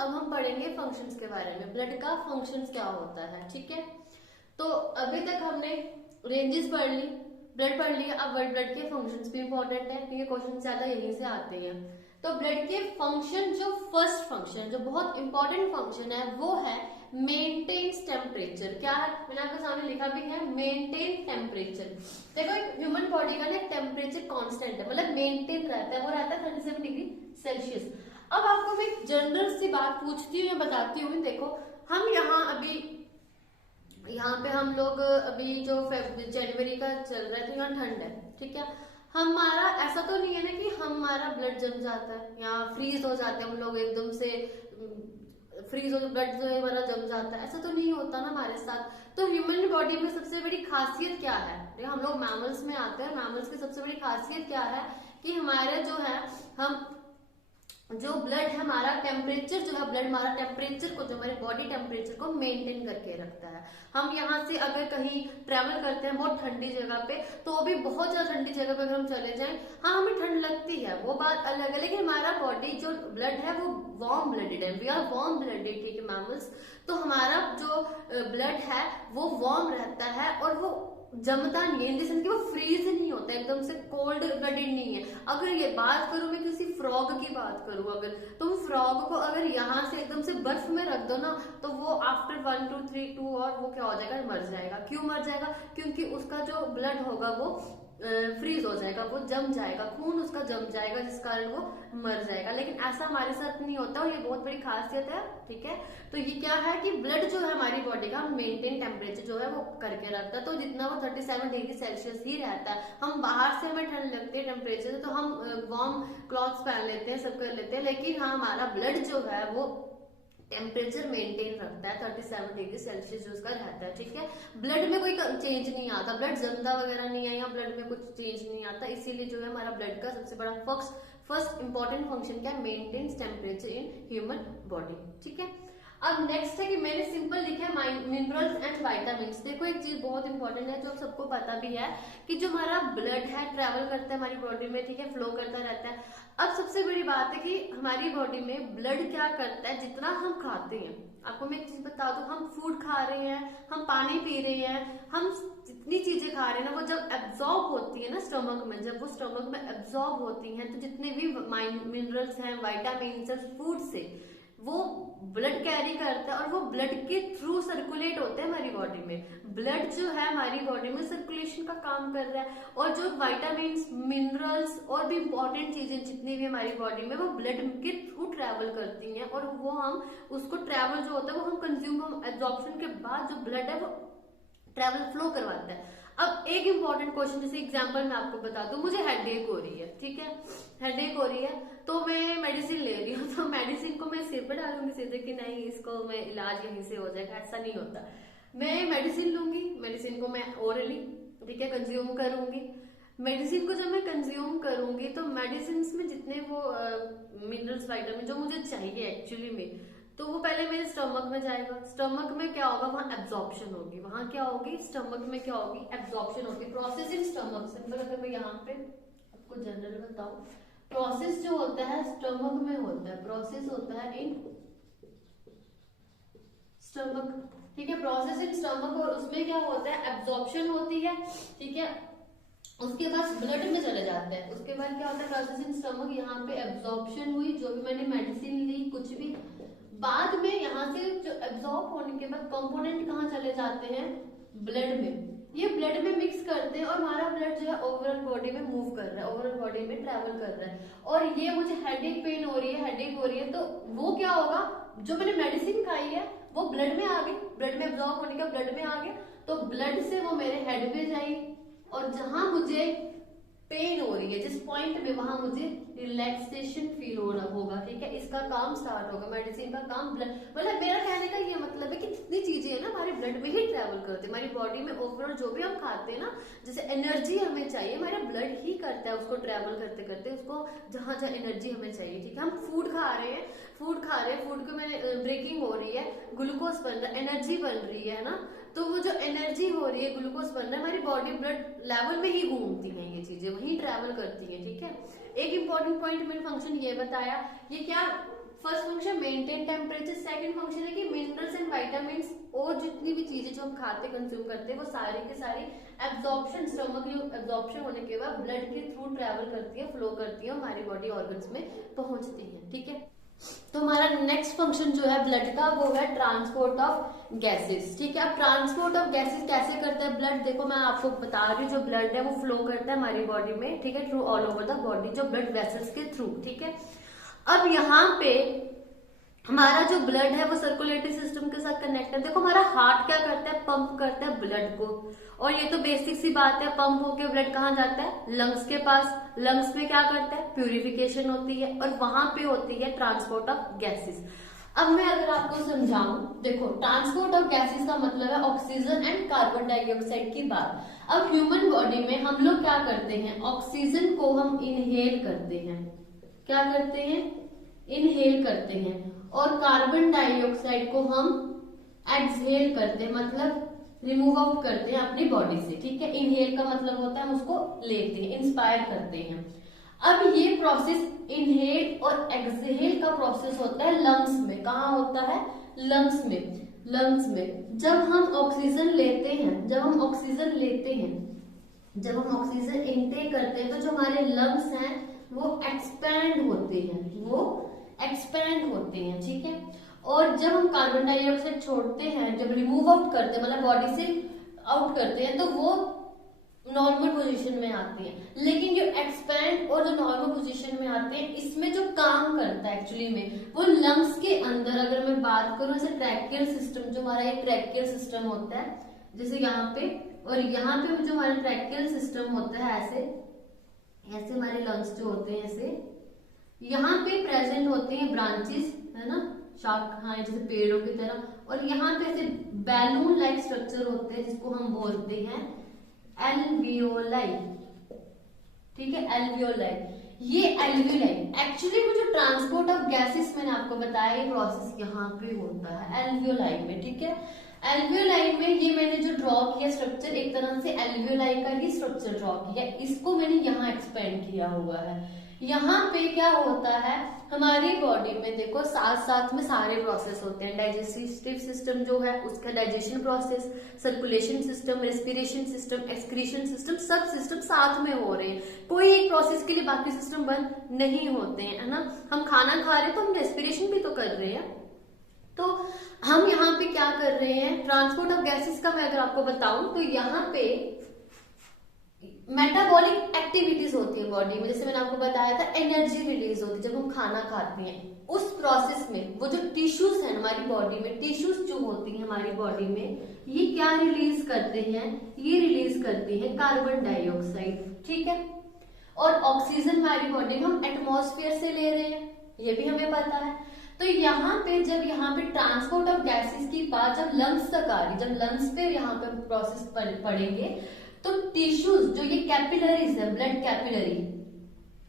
अब हम पढ़ेंगे फंक्शंस के बारे में, ब्लड का फंक्शंस क्या होता है, ठीक है। तो अभी तक हमने रेंजेस पढ़ ली, ब्लड पढ़ लिया, अब ब्लड के फंक्शंस भी इंपॉर्टेंट है क्योंकि क्वेश्चन ज्यादा यहीं से आते हैं। तो ब्लड के फंक्शन, जो फर्स्ट फंक्शन, जो बहुत इंपॉर्टेंट फंक्शन है वो है मेंटेन्स टेम्परेचर। क्या है, मैंने आपके सामने लिखा भी है, मेंटेन टेम्परेचर। देखो एक ह्यूमन बॉडी का ना टेम्परेचर कांस्टेंट है, मतलब मेंटेन रहता है, वो रहता है 37 डिग्री सेल्सियस। अब आपको मैं जनरल सी बात पूछती हूँ, बताती हूँ। देखो हम यहाँ पे हम लोग अभी जो जनवरी का चल रहा है तो यहाँ ठंड है, ठीक है। हमारा ऐसा तो नहीं है ना कि हमारा ब्लड जम जाता है या फ्रीज हो जाते हैं हम लोग एकदम से, फ्रीज हो ब्लड जो है हमारा जम जाता है, ऐसा तो नहीं होता ना हमारे साथ। तो ह्यूमन बॉडी में सबसे बड़ी खासियत क्या है, हम लोग मैमल्स में आते हैं, मैमल्स की सबसे बड़ी खासियत क्या है कि हमारे जो है, हम जो ब्लड है हमारा टेम्परेचर जो है, ब्लड हमारा टेम्परेचर को, जो हमारे बॉडी टेम्परेचर को मेंटेन करके रखता है। हम यहाँ से अगर कहीं ट्रेवल करते हैं बहुत ठंडी जगह पे, तो भी बहुत ज्यादा ठंडी जगह पे अगर हम चले जाएं, हाँ हमें ठंड लगती है, वो बात अलग है, लेकिन हमारा बॉडी जो ब्लड है वो वार्म ब्लडेड है, वी आर वार्म ब्लडेड, ठीक है मैमल्स। तो हमारा जो ब्लड है वो वार्म रहता है और वो जमता नहीं है, इन द सेंस कि वो फ्रीज नहीं होता, एकदम से कोल्ड ब्लडेड नहीं है। अगर ये बात करूं मैं किसी फ्रॉग की बात करूं, अगर तुम फ्रॉग को अगर यहाँ से एकदम से बर्फ में रख दो ना, तो वो आफ्टर 1 2 3 2 और वो क्या हो जाएगा, मर जाएगा। क्यों मर जाएगा, क्योंकि उसका जो ब्लड होगा वो फ्रीज हो जाएगा, वो जम जाएगा, खून उसका जम जाएगा, जिस कारण वो मर जाएगा। लेकिन ऐसा हमारे साथ नहीं होता और ये बहुत बड़ी खासियत है, ठीक है। तो ये क्या है कि ब्लड जो है हमारी बॉडी का मेंटेन टेम्परेचर जो है वो करके रखता है। तो जितना वो 37 डिग्री सेल्सियस ही रहता है, हम बाहर से हमें ठंड लगती है टेम्परेचर, तो हम वार्म क्लॉथ्स पहन लेते हैं, सब कर लेते हैं, लेकिन हाँ हमारा ब्लड जो है वो टेम्परेचर मेंटेन रखता है 37 डिग्री सेल्सियस जो उसका रहता है, ठीक है। ब्लड में कोई चेंज नहीं आता, ब्लड जमता वगैरह नहीं है, या ब्लड में कुछ चेंज नहीं आता, इसीलिए जो है हमारा ब्लड का सबसे बड़ा फर्स्ट इंपॉर्टेंट फंक्शन क्या है, maintains temperature in human body, ठीक है। अब नेक्स्ट है कि मैंने सिंपल लिखा है मिनरल्स एंड वाइटामिन। देखो एक चीज बहुत इंपॉर्टेंट है जो सबको पता भी है कि जो हमारा ब्लड है ट्रेवल करता है हमारी बॉडी में, ठीक है, फ्लो करता रहता है। अब सबसे बड़ी बात है कि हमारी बॉडी में ब्लड क्या करता है, जितना हम खाते हैं, आपको मैं एक चीज बता दूं, हम फूड खा रहे हैं, हम पानी पी रहे हैं, हम जितनी चीजें खा रहे हैं ना, वो जब एब्जॉर्ब होती है ना स्टमक में, जब वो स्टमक में एब्जॉर्ब होती हैं, तो जितने भी मिनरल्स हैं, वाइटामिन फूड से वो ब्लड कैरी करता है और वो ब्लड के थ्रू सर्कुलेट होते हैं हमारी बॉडी में। ब्लड जो है हमारी बॉडी में सर्कुलेशन का काम कर रहा है, और जो वाइटामिन मिनरल्स और भी इंपॉर्टेंट चीजें जितनी भी हमारी बॉडी में, वो ब्लड के थ्रू ट्रेवल करती हैं, और वो हम उसको ट्रेवल जो होता है वो हम कंज्यूम, हम एब्जॉर्प्शन के बाद जो ब्लड है वो ट्रेवल फ्लो करवाता है। अब एक इंपॉर्टेंट क्वेश्चन, जैसे एग्जांपल मैं आपको बता दूं, मुझे हेडेक हो रही है, ठीक है, हेडेक हो रही है, तो मैं मेडिसिन ले रही हूँ, तो मेडिसिन को मैं सिर पे डालूंगी सीधे कि नहीं इसको मैं इलाज यहीं से हो जाएगा, ऐसा नहीं होता। मैं मेडिसिन लूंगी, मेडिसिन को मैं ओरली, ठीक है, कंज्यूम करूंगी। मेडिसिन को जब मैं कंज्यूम करूंगी तो मेडिसिन में जितने वो मिनरल्स वाइटामिन जो मुझे चाहिए एक्चुअली में, तो वो पहले मेरे स्टमक में जाएगा। स्टमक में क्या होगा, वहां एब्जॉर्प्शन होगी, वहां क्या होगी, स्टमक में क्या होगी, एब्जॉर्प्शन होगी। प्रोसेस इन स्टमक, सिंपल अगर मैं यहाँ पे आपको जनरल बताऊं, प्रोसेस जो होता है स्टमक में होता है, प्रोसेस होता है इन स्टमक, ठीक है, प्रोसेस इन स्टमक, और उसमें क्या होता है, एब्जॉर्प्शन होती है, ठीक है, उसके बाद ब्लड में चले जाते हैं। उसके बाद क्या होता है, प्रोसेस इन स्टमक, यहाँ पे एब्जॉर्प्शन हुई, जो भी मैंने मेडिसिन ली, कुछ भी, बाद में यहाँ से जो एब्जॉर्ब होने के बाद कंपोनेंट कहाँ चले जाते हैं, ब्लड में। ये ब्लड में मिक्स करते हैं और हमारा ब्लड जो है ओवरऑल बॉडी में मूव कर रहा है, ओवरऑल बॉडी में ट्रैवल कर रहा है। और ये मुझे हेडेक पेन हो रही है, हेडेक हो रही है, तो वो क्या होगा, जो मैंने मेडिसिन खाई है वो ब्लड में आ गई, ब्लड में एब्जॉर्ब होने का ब्लड में आ गया, तो ब्लड से वो मेरे हेड पे जाएगी, और जहां मुझे पेन हो रही है जिस पॉइंट में, वहां मुझे रिलैक्सेशन फील हो रहा होगा, ठीक है, इसका काम स्टार्ट होगा, मेडिसिन का काम ब्लड, मतलब मेरा कहने का ये मतलब है कि जितनी चीजें है ना हमारे ब्लड में ही ट्रेवल करते हैं, हमारी बॉडी में ओवरऑल जो भी हम खाते हैं ना, जैसे एनर्जी हमें चाहिए, हमारा ब्लड ही करता है उसको ट्रेवल करते करते, उसको जहां जहां एनर्जी हमें चाहिए, ठीक है। हम फूड खा रहे हैं, फूड को में ब्रेकिंग हो रही है, ग्लूकोज बन रहा है, एनर्जी बन रही है ना, तो वो जो एनर्जी हो रही है, ग्लूकोज बन रहा है, हमारी बॉडी ब्लड लेवल में ही घूमती है, ये चीजें वही ट्रैवल करती हैं, ठीक है। एक इंपॉर्टेंट पॉइंट मैंने फंक्शन ये बताया, ये क्या first function maintain temperature, second function है कि मिनरल्स एंड विटामिन और जितनी भी चीजें जो हम खाते कंज्यूम करते हैं वो सारी के सारी एब्जॉर्प्शन, स्टमक एब्जॉर्प्शन होने के बाद ब्लड के थ्रू ट्रेवल करती है, फ्लो करती है, हमारी बॉडी ऑर्गन्स में पहुंचती है। ठीक है, तो हमारा नेक्स्ट फंक्शन जो है ब्लड का वो है ट्रांसपोर्ट ऑफ गैसेस। ठीक है, अब ट्रांसपोर्ट ऑफ गैसेस कैसे करता है ब्लड, देखो मैं आपको बता रही हूँ, जो ब्लड है वो फ्लो करता है हमारी बॉडी में, ठीक है, through all over the body, जो ब्लड वेसल्स के थ्रू। ठीक है, अब यहाँ पे हमारा जो ब्लड है वो सर्कुलेटरी सिस्टम के साथ कनेक्ट है। देखो हमारा हार्ट क्या करता है, पंप करता है ब्लड को, और ये तो बेसिक सी बात है, पंप होके ब्लड कहाँ जाता है, लंग्स के पास, लंग्स में क्या करता है, प्यूरिफिकेशन होती है, और वहां पे होती है ट्रांसपोर्ट ऑफ गैसेस। अब मैं अगर आपको समझाऊं, देखो ट्रांसपोर्ट ऑफ गैसेस का मतलब है ऑक्सीजन एंड कार्बन डाइऑक्साइड की बात। अब ह्यूमन बॉडी में हम लोग क्या करते हैं, ऑक्सीजन को हम इनहेल करते हैं, क्या करते हैं, इनहेल करते हैं, और कार्बन डाइऑक्साइड को हम एक्सहेल करते हैं, मतलब रिमूव आउट करते हैं अपनी बॉडी से। ठीक है, इनहेल का मतलब होता है हम उसको लेते हैं, इंस्पायर करते हैं। अब ये प्रोसेस इनहेल और एक्सहेल का प्रोसेस होता है लंग्स में। कहाँ होता है, लंग्स में। लंग्स में जब हम ऑक्सीजन लेते हैं, जब हम ऑक्सीजन लेते हैं, जब हम ऑक्सीजन इनटेक करते हैं, तो जो हमारे लंग्स हैं वो एक्सपैंड होते हैं, वो एक्सपैंड होते हैं। ठीक है, और जब हम कार्बन डाइऑक्साइड छोड़ते हैं, जब रिमूव आउट करते हैं, मतलब बॉडी से आउट करते हैं, तो वो नॉर्मल पोजीशन में आते हैं। लेकिन जो एक्सपैंड और जो नॉर्मल पोजीशन में आते हैं, इसमें जो काम करता है एक्चुअली में वो लंग्स के अंदर, अगर मैं बात करूं जैसे ट्रैकियल सिस्टम, जो हमारा एक ट्रैकियल सिस्टम होता है, जैसे यहाँ पे और यहाँ पे जो हमारा ट्रैकियल सिस्टम होता है, ऐसे ऐसे हमारे लंग्स जो होते हैं, ऐसे यहाँ पे प्रेजेंट होते हैं ब्रांचेस, है ना, शाखाएं जैसे पेड़ों की तरह, और यहाँ पे ऐसे बैलून लाइक स्ट्रक्चर होते हैं जिसको हम बोलते हैं एल्वियोलाई। ठीक है, एल्वियोलाई। ये एल्वियोलाई एक्चुअली वो जो ट्रांसपोर्ट ऑफ गैसेस मैंने आपको बताया, ये प्रोसेस यहाँ पे होता है एल्वियोलाई में। ठीक है, एल्वियोलाई में ये मैंने जो ड्रॉ किया स्ट्रक्चर, एक तरह से एल्वियोलाई का ही स्ट्रक्चर ड्रॉ किया, इसको मैंने यहाँ एक्सपेंड किया हुआ है। यहाँ पे क्या होता है, हमारी बॉडी में देखो साथ साथ में सारे प्रोसेस होते हैं, डाइजेस्टिव सिस्टम जो है उसका digestion process, circulation system, respiration system, excretion system, सब सिस्टम साथ में हो रहे हैं। कोई एक प्रोसेस के लिए बाकी सिस्टम बंद नहीं होते हैं, है ना। हम खाना खा रहे हैं तो हम रेस्पिरेशन भी तो कर रहे हैं। तो हम यहाँ पे क्या कर रहे हैं, ट्रांसपोर्ट ऑफ गैसेस का मैं अगर आपको बताऊं तो यहाँ पे मेटाबॉलिक एक्टिविटीज होती है बॉडी में, जैसे मैंने आपको बताया था एनर्जी रिलीज होती है जब हम खाना खाते हैं। उस प्रोसेस में वो जो टिश्यूज है हमारी बॉडी में, टिश्यूज जो होती है हमारी बॉडी में, ये क्या रिलीज करते हैं, ये रिलीज करते हैं कार्बन डाइऑक्साइड। ठीक है, और ऑक्सीजन हमारी बॉडी में हम एटमॉस्फेयर से ले रहे हैं, ये भी हमें पता है। तो यहाँ पे जब यहाँ पे ट्रांसपोर्ट ऑफ गैसेस की बात जब लंग्स तक आ रही, जब लंग्स पे यहाँ पे प्रोसेस पड़ेंगे, तो टिश्यूज जो ये कैपिलरीज है, ब्लड कैपिलरी,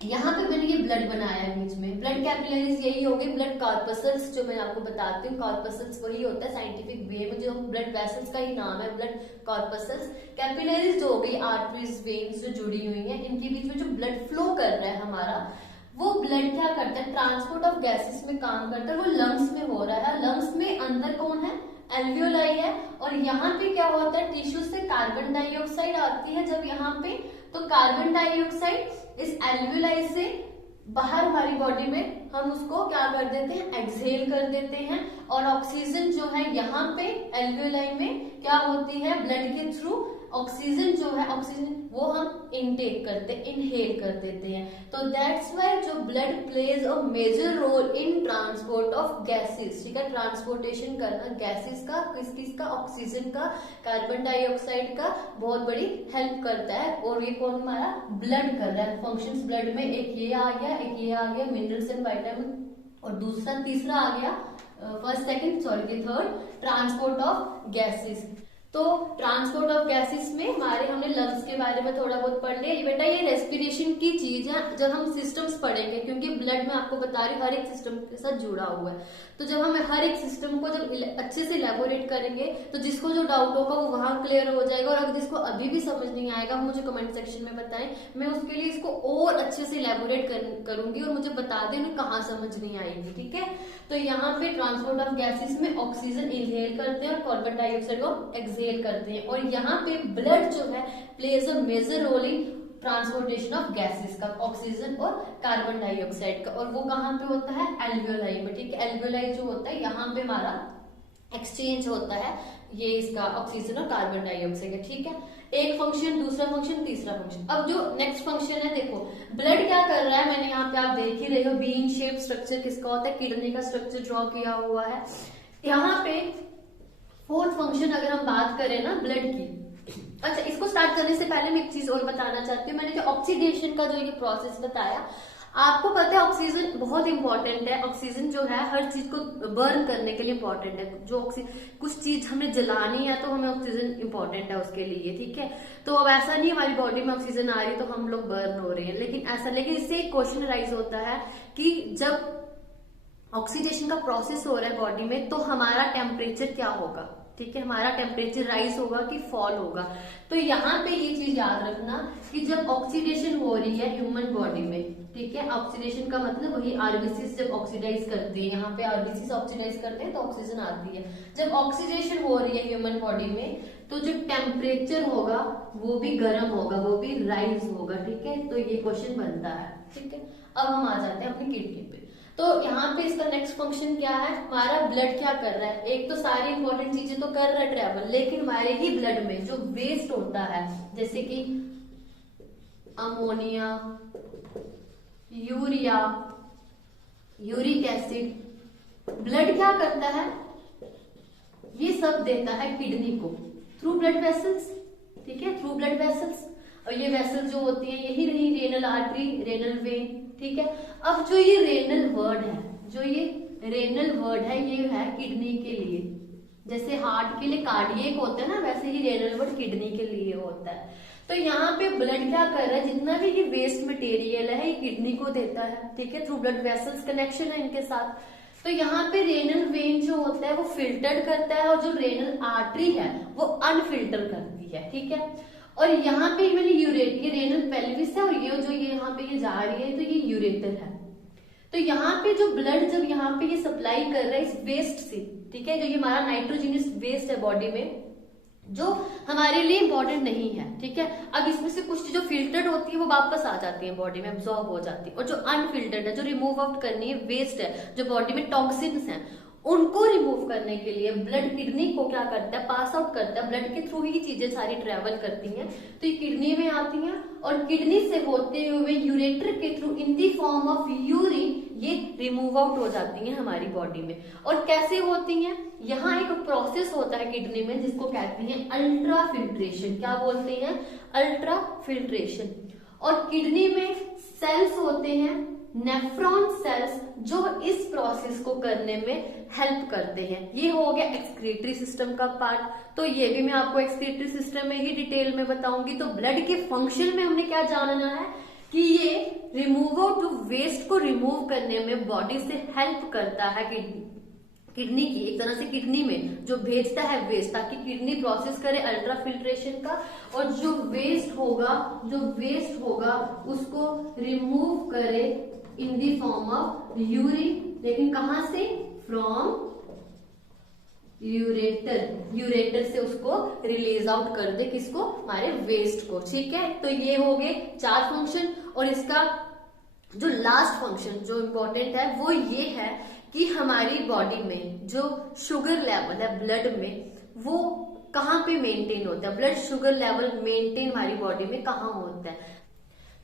यहाँ पे मैंने ये ब्लड बनाया है बीच में, ब्लड कैपिलरीज यही हो गई, ब्लड कॉर्पसल्स जो मैं आपको बताती हूँ, कॉर्पसल्स वही होता है साइंटिफिक वे में, जो ब्लड वेसल्स का ही नाम है ब्लड कॉर्पसल्स। कैपिलरीज जो हो गई आर्टरीज, वेन्स जो जुड़ी हुई है, इनके बीच में जो ब्लड फ्लो कर रहा है हमारा, वो ब्लड क्या करता है, ट्रांसपोर्ट ऑफ गैसेस में काम करता है, वो लंग्स में हो रहा है। लंग्स में अंदर कौन है, एल्वियोलाई है, और यहाँ पे क्या होता है, टिश्यू से कार्बन डाइऑक्साइड आती है जब यहाँ पे, तो कार्बन डाइऑक्साइड इस एल्वियोलाई से बाहर हमारी बॉडी में हम उसको क्या कर देते हैं, एक्सहेल कर देते हैं, और ऑक्सीजन जो है यहाँ पे एल्वियोलाई में क्या होती है, ब्लड के थ्रू ऑक्सीजन जो है, ऑक्सीजन वो हम इनटेक करते, इनहेल कर देते हैं। तो दैट्स वाई जो blood plays a major role in transport of gases. ठीक है, ट्रांसपोर्टेशन करना गैसेस का, किस किस का, ऑक्सीजन का, कार्बन डाइऑक्साइड का बहुत बड़ी हेल्प करता है। और ये कौन हमारा ब्लड कर रहा है, फंक्शंस ब्लड में, एक ये आ गया, एक ये आ गया, मिनरल्स एंड विटामिन, और दूसरा तीसरा आ गया, फर्स्ट सेकंड सॉरी ये थर्ड, ट्रांसपोर्ट ऑफ गैसेस। तो ट्रांसपोर्ट ऑफ गैसेस में हमारे हमने लंग्स के बारे में थोड़ा बहुत पढ़ लिया। ये बेटा ये रेस्पिरेशन की चीज है। जब हम सिस्टम्स पढ़ेंगे, क्योंकि ब्लड में आपको बता रही हूँ हर एक सिस्टम के साथ जुड़ा हुआ है, तो जब हम हर एक सिस्टम को जब अच्छे से इलेबोरेट करेंगे तो जिसको जो डाउट होगा वो वहां क्लियर हो जाएगा, और अगर जिसको अभी भी समझ नहीं आएगा वो मुझे कमेंट सेक्शन में बताएं, मैं उसके लिए इसको और अच्छे से इलेबोरेट करूंगी और मुझे बता दें उन्हें कहाँ समझ नहीं आएगी। ठीक है, तो यहाँ पे ट्रांसपोर्ट ऑफ गैसेस में ऑक्सीजन इनहेल करते हैं और कार्बन डाइऑक्साइड को एक्सहेल करते हैं, और यहाँ पे ब्लड जो है plays a major role in transportation of gases का, ऑक्सीजन और कार्बन डाइऑक्साइड का। और वो कहाँ पे होता है? एल्वियोलाई में। ठीक है, एल्वियोलाई जो होता है यहाँ पे हमारा एक्सचेंज होता है ये इसका ऑक्सीजन और कार्बन डाइऑक्साइड का। ठीक है, एक फंक्शन, दूसरा फंक्शन, तीसरा फंक्शन। अब जो नेक्स्ट फंक्शन है, देखो ब्लड क्या कर रहा है, मैंने यहाँ पे आप देख ही रहे हो, बीन शेप स्ट्रक्चर किसका होता है? किडनी का स्ट्रक्चर ड्रॉ किया हुआ है। यहाँ पे फोर्थ फंक्शन अगर हम बात करें ना ब्लड की, अच्छा इसको स्टार्ट करने से पहले मैं एक चीज और बताना चाहती हूँ। मैंने जो ऑक्सीडेशन का जो ये प्रोसेस बताया, आपको पता है ऑक्सीजन बहुत इंपॉर्टेंट है। ऑक्सीजन जो है हर चीज को बर्न करने के लिए इंपॉर्टेंट है। जो कुछ चीज हमें जलानी है तो हमें ऑक्सीजन इंपॉर्टेंट है उसके लिए। ठीक है, तो अब ऐसा नहीं हमारी बॉडी में ऑक्सीजन आ रही है तो हम लोग बर्न हो रहे हैं, लेकिन इससे एक क्वेश्चन राइज होता है कि जब ऑक्सीडेशन का प्रोसेस हो रहा है बॉडी में तो हमारा टेम्परेचर क्या होगा? ठीक है, हमारा टेम्परेचर राइज होगा कि फॉल होगा? तो यहाँ पे ये चीज याद रखना कि जब ऑक्सीडेशन हो रही है ह्यूमन बॉडी में, ठीक है, ऑक्सीडेशन का मतलब वही आरबीसीज जब ऑक्सीडाइज करते हैं, यहाँ पे आरबीसीज ऑक्सीडाइज करते हैं तो ऑक्सीजन आती है। जब ऑक्सीडेशन हो रही है ह्यूमन बॉडी में तो जो टेम्परेचर होगा वो भी गर्म होगा, वो भी राइज होगा। ठीक है, तो ये क्वेश्चन बनता है। ठीक है, अब हम आ जाते हैं अपनी किडनी पे। तो यहाँ पे इसका नेक्स्ट फंक्शन क्या है? हमारा ब्लड क्या कर रहा है? एक तो सारी इंपॉर्टेंट चीजें तो कर रहा है ट्रेवल, लेकिन हमारे ही ब्लड में जो वेस्ट होता है जैसे कि ammonia, urea, uric acid, blood क्या करता है? ये सब देता है किडनी को थ्रू ब्लड वेसल्स। ठीक है, थ्रू ब्लड वेसल्स, और ये वेसल जो होती है यही रही रेनल आर्टरी, रेनल वेन। ठीक है, अब जो ये रेनल वर्ड है ये है किडनी के लिए। जैसे हार्ट के लिए कार्डियक होता है ना, वैसे ही रेनल वर्ड किडनी के लिए होता है। तो यहाँ पे ब्लड क्या कर रहा है? जितना भी ये वेस्ट मटेरियल है ये किडनी को देता है। ठीक है, थ्रू ब्लड वेसल्स कनेक्शन है इनके साथ। तो यहाँ पे रेनल वेन जो होता है वो फिल्टर्ड करता है, और जो रेनल आर्टरी है वो अनफिल्टर करती है। ठीक है, और यहाँ पे मैंने ये रेनल पेल्विस है, और ये जो ये यहाँ पे ये जा रही है तो ये यूरेटर है। तो यहाँ पे जो ब्लड जब यहाँ पे ये सप्लाई कर रहा है इस वेस्ट से, ठीक है, जो ये हमारा नाइट्रोजिनस वेस्ट है बॉडी में जो हमारे लिए इंपॉर्टेंट नहीं है। ठीक है, अब इसमें से कुछ जो फिल्टर्ड होती है वो वापस आ जाती है बॉडी में, एब्जॉर्ब हो जाती है, और जो अनफिल्टर्ड है, जो रिमूव आउट करनी है, वेस्ट है, जो बॉडी में टॉक्सिन्स हैं, उनको रिमूव करने के लिए ब्लड किडनी को क्या करता है? पास आउट करता है। ब्लड के थ्रू ही चीजें सारी ट्रेवल करती हैं, तो ये किडनी में आती हैं, और किडनी से होते हुए यूरेटर के through in the form of urine ये रिमूव आउट हो जाती हैं हमारी बॉडी में। और कैसे होती हैं? यहाँ एक प्रोसेस होता है किडनी में जिसको कहते हैं अल्ट्रा फिल्ट्रेशन। क्या बोलते हैं? Ultra filtration. और किडनी में सेल्स होते हैं नेफ्रॉन सेल्स जो इस प्रोसेस को करने में हेल्प करते हैं। ये हो गया एक्सक्रीटरी सिस्टम का पार्ट। तो ये भी मैं आपको एक्सक्रीटरी सिस्टम में ही डिटेल में बताऊंगी। तो ब्लड के फंक्शन में हमने क्या जानना है कि ये रिमूव आउट वेस्ट को रिमूव करने में बॉडी से हेल्प करता है कि किडनी की, एक तरह से किडनी में जो भेजता है वेस्ट, ताकि किडनी प्रोसेस करे अल्ट्रा फिल्ट्रेशन का, और जो वेस्ट होगा उसको रिमूव करे इन दी फॉर्म ऑफ यूरिन। लेकिन कहां से? फ्रॉम यूरेटर से उसको रिलीज आउट कर दे, किसको? हमारे वेस्ट को। ठीक है, तो ये हो गए 4 फंक्शन। और इसका जो लास्ट फंक्शन जो इम्पोर्टेंट है वो ये है कि हमारी बॉडी में जो शुगर लेवल है ब्लड में वो कहाँ पे मेंटेन होता है? ब्लड शुगर लेवल मेंटेन हमारी बॉडी में कहाँ होता है?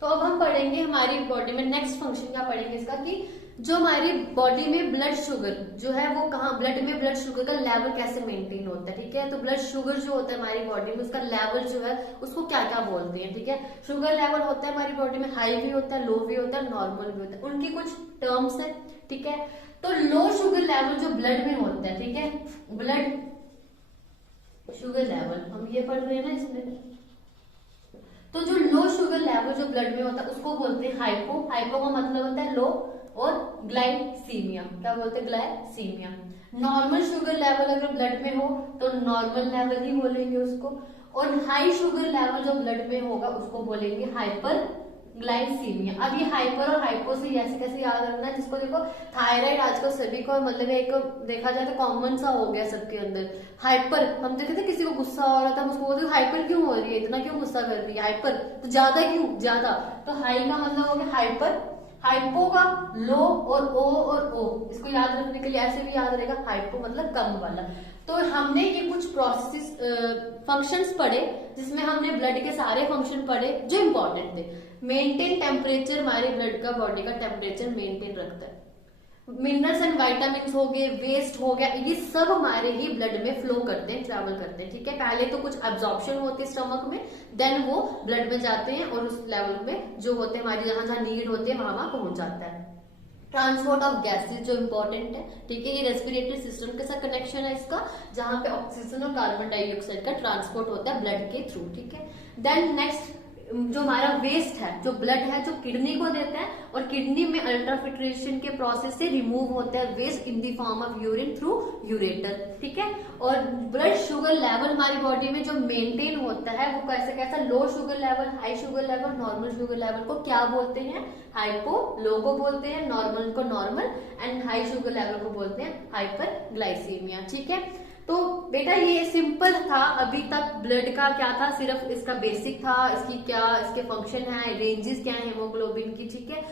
तो अब हम पढ़ेंगे हमारी बॉडी में नेक्स्ट फंक्शन क्या पढ़ेंगे इसका, कि जो हमारी बॉडी में ब्लड शुगर जो है वो कहाँ, ब्लड में ब्लड शुगर का लेवल कैसे मेंटेन होता है। ठीक है, तो ब्लड शुगर जो होता है हमारी बॉडी में उसका लेवल जो है उसको क्या क्या बोलते हैं। ठीक है, शुगर लेवल होता है हमारी बॉडी में हाई भी होता है, लो भी होता है, नॉर्मल भी होता है, उनकी कुछ टर्म्स है। ठीक है, तो लो शुगर लेवल जो ब्लड में होता है, ठीक है, ब्लड शुगर लेवल, हम ये पढ़ रहे हैं ना इसमें। तो जो लो शुगर लेवल जो ब्लड में होता है उसको बोलते हैं हाइपो। हाइपो का मतलब होता है लो, और ग्लाइसीमिया, क्या बोलते हैं, ग्लाइसीमिया। नॉर्मल शुगर लेवल अगर ब्लड में हो तो नॉर्मल लेवल ही बोलेंगे उसको, और हाई शुगर लेवल जो ब्लड में होगा उसको बोलेंगे हाइपर ग्लाइसीमिया। अब ये हाइपर और हाइपो से ऐसे कैसे याद रखना है, जिसको देखो थायराइड आजकल सभी को मतलब एक देखा जाए तो कॉमन सा हो गया सबके अंदर। हाइपर, हम देखते थे किसी को गुस्सा हो रहा था हम उसको बोलते हाइपर क्यों हो रही है, इतना क्यों गुस्सा कर रही है, हाइपर तो ज्यादा क्यों, ज्यादा। तो हाई का मतलब हो गया हाइपर, हाइपो का लो और ओ, इसको याद रखने के लिए ऐसे भी याद रहेगा, हाइपो मतलब कम वाला। तो हमने ये कुछ प्रोसेस फंक्शंस पढ़े जिसमें हमने ब्लड के सारे फंक्शन पढ़े जो इंपॉर्टेंट थे। मेंटेन टेम्परेचर, हमारे ब्लड का बॉडी का टेम्परेचर मेंटेन रखता है। मिनरल्स एंड वाइटामिन हो गए, वेस्ट हो गया, ये सब हमारे ही ब्लड में फ्लो करते हैं, ट्रैवल करते हैं, ठीक है। पहले तो कुछ एब्जॉर्प्शन होती है स्टमक में, देन वो ब्लड में जाते हैं और उस लेवल में जो होते हैं हमारी जहां जहां नीड होती है वहां पहुंच जाता है। ट्रांसपोर्ट ऑफ गैसेज जो इंपॉर्टेंट है, ठीक है, ये रेस्पिरेटरी सिस्टम के साथ कनेक्शन है इसका, जहां पे ऑक्सीजन और कार्बन डाइऑक्साइड का ट्रांसपोर्ट होता है ब्लड के थ्रू, ठीक है। देन नेक्स्ट जो हमारा वेस्ट है, जो ब्लड है जो किडनी को देता है, और किडनी में अल्ट्राफिल्ट्रेशन के प्रोसेस से रिमूव होता है waste in the form of urine through ureter, ठीक है। और ब्लड शुगर लेवल हमारी बॉडी में जो मेंटेन होता है वो कैसे कैसा, low sugar level, high sugar level, normal sugar level को क्या बोलते हैं, हाइपो, लो को बोलते हैं नॉर्मल को normal, and high sugar level को बोलते हैं हाइपर ग्लाइसीमिया, ठीक है। तो बेटा ये सिंपल था, अभी तक ब्लड का क्या था, सिर्फ इसका बेसिक था, इसकी क्या इसके फंक्शन है, रेंजेस क्या है हेमोग्लोबिन की, ठीक है।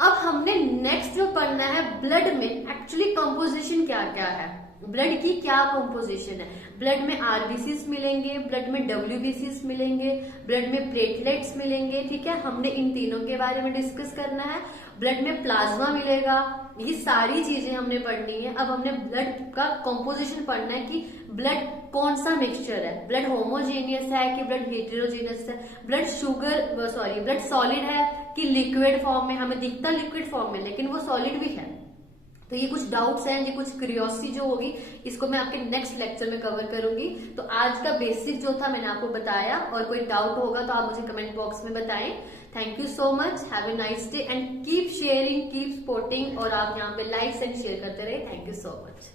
अब हमने नेक्स्ट जो पढ़ना है ब्लड में एक्चुअली कंपोजिशन क्या क्या है, ब्लड की क्या कंपोजिशन है। ब्लड में आरबीसीस मिलेंगे, ब्लड में डब्ल्यूबीसीस मिलेंगे, ब्लड में प्लेटलेट्स मिलेंगे, ठीक है। हमने इन तीनों के बारे में डिस्कस करना है। ब्लड में प्लाज्मा मिलेगा, ये सारी चीजें हमने पढ़नी है। अब हमने ब्लड का कंपोजिशन पढ़ना है कि ब्लड कौन सा मिक्सचर है, ब्लड होमोजेनियस है कि ब्लड हेटेरोजेनियस है, ब्लड ब्लड सॉलिड है कि लिक्विड फॉर्म में, हमें दिखता लिक्विड फॉर्म में लेकिन वो सॉलिड भी है। तो ये कुछ डाउट्स हैं, ये कुछ क्यूरियोसिटी जो होगी इसको मैं आपके नेक्स्ट लेक्चर में कवर करूंगी। तो आज का बेसिक जो था मैंने आपको बताया, और कोई डाउट होगा तो आप मुझे कमेंट बॉक्स में बताएं। Thank you so much, have a nice day and keep sharing, keep supporting, और आप यहाँ पे लाइक एंड शेयर करते रहे। Thank you so much.